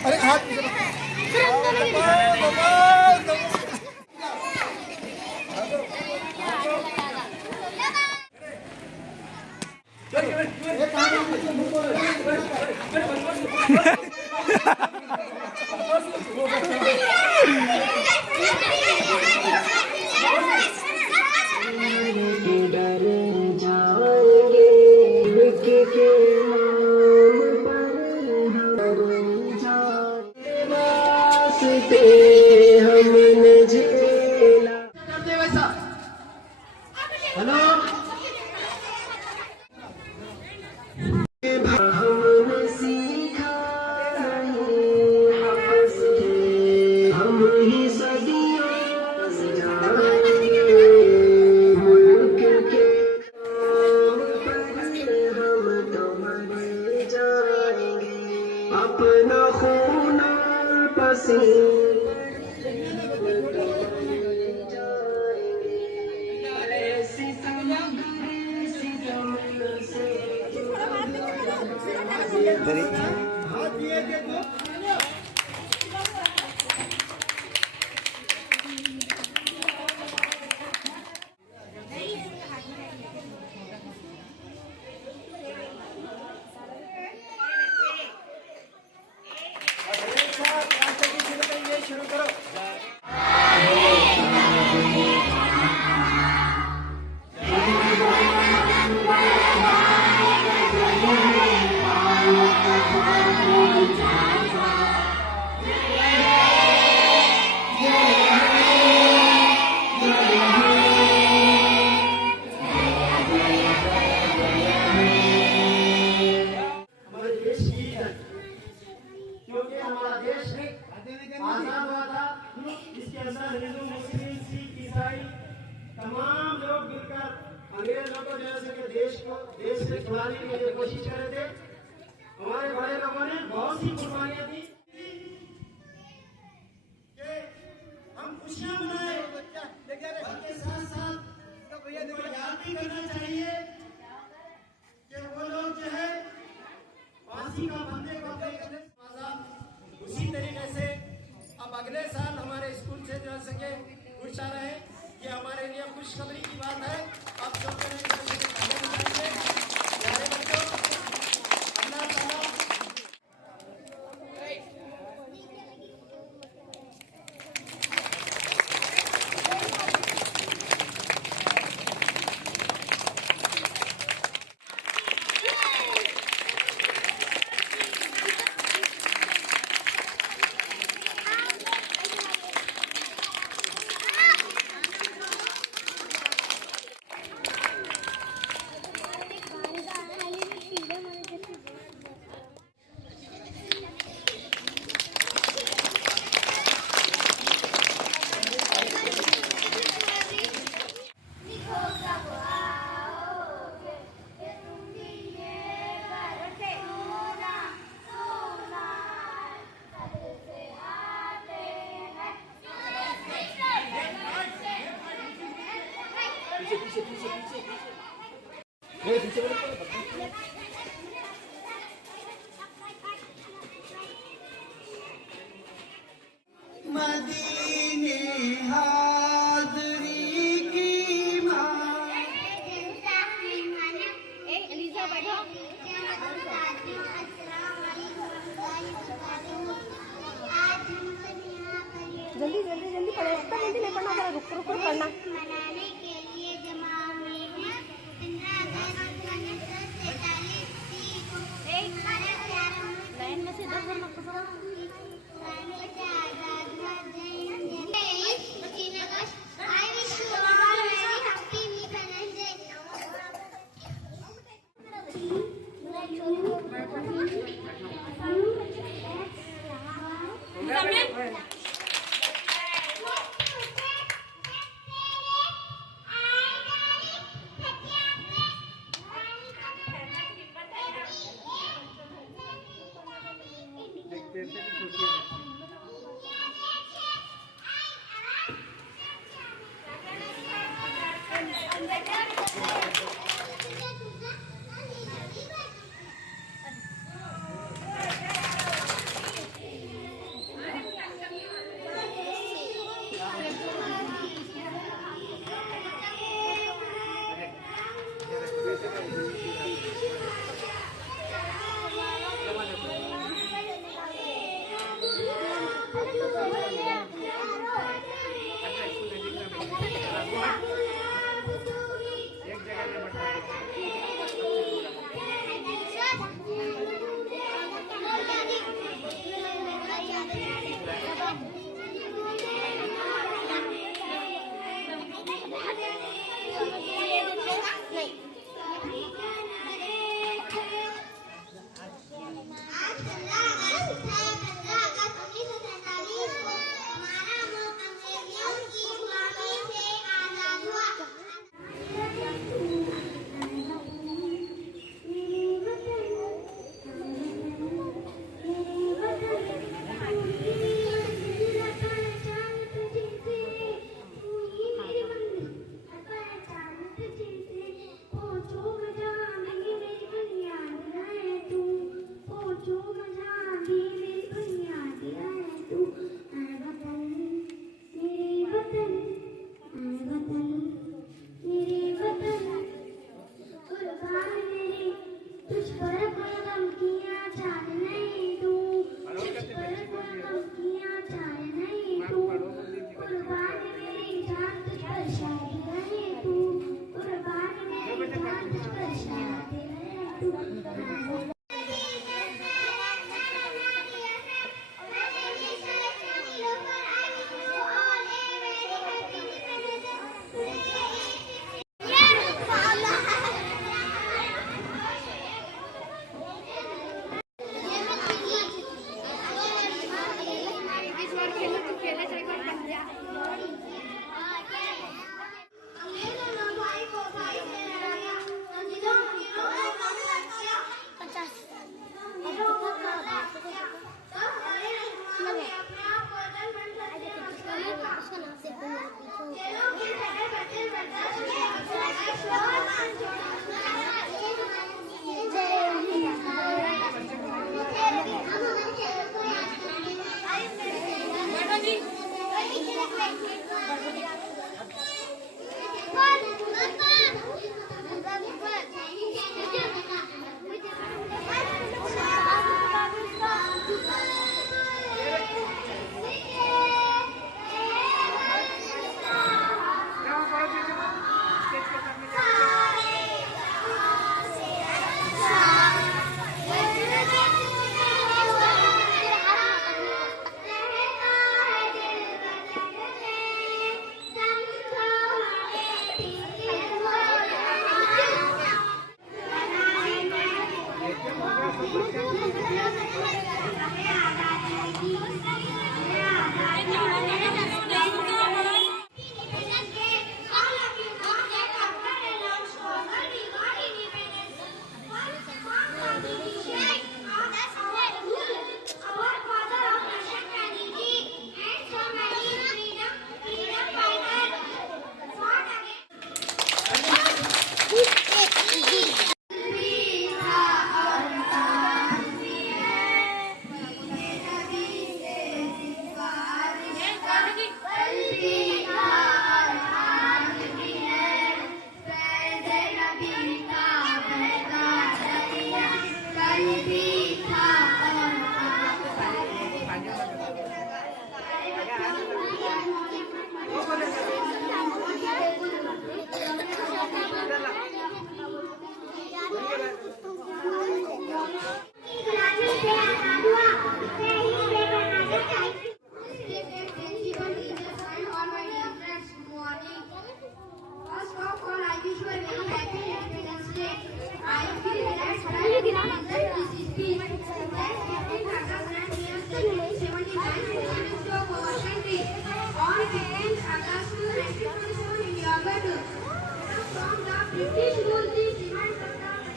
अरे हाथ अपना खून शुरू करो। आजाद हुआ था, इसके अंदर हिंदू मुस्लिम सिख ईसाई तमाम लोग मिलकर अंग्रेजों को जो है देश से छुड़ाने के लिए कोशिश कर रहे थे। हमारे बड़े लोगों ने बहुत सी कुर्बानियां दी कि हम खुशियां मनाए, उसके साथ साथ उनको याद भी करना चाहिए कि वो लोग जो है फांसी का बंदे को उसी तरीके से अब अगले साल हमारे स्कूल से जो सके पूछा रहे, ये हमारे लिए खुशखबरी की बात है। आप सब प्यारे बच्चों, अल्लाह ताला मदीने हाज़री की माँ। एलिज़ा बैठो। जल्दी जल्दी जल्दी पढ़ो, इतना जल्दी नहीं पढ़ना, जरा रुक रुक पढ़ना। मनाने के लिए जमा हुए हैं 15 लाइन में से 10 नंबर पकड़ो।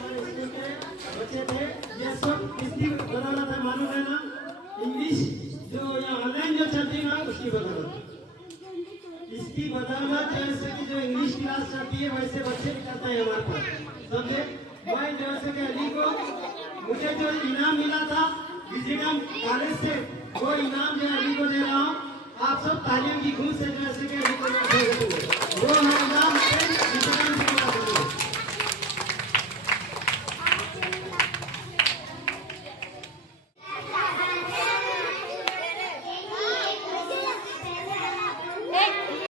बच्चे थे ये सब किसकी बदौलत है मालूम है ना? इंग्लिश जो यहाँ ऑनलाइन जो चलती है ना उसकी बदौलत। इसकी बदौलत जैसे कि जो इंग्लिश क्लास चलती है वैसे बच्चे भी करते हैं हमारे पास, समझे? मैं जैसे कि अली को मुझे जो इनाम मिला था विजिटम कॉलेज से वो इनाम जो अली को दे रहा हूँ। आप सब तालियों की गूंज से जैसे कि अली को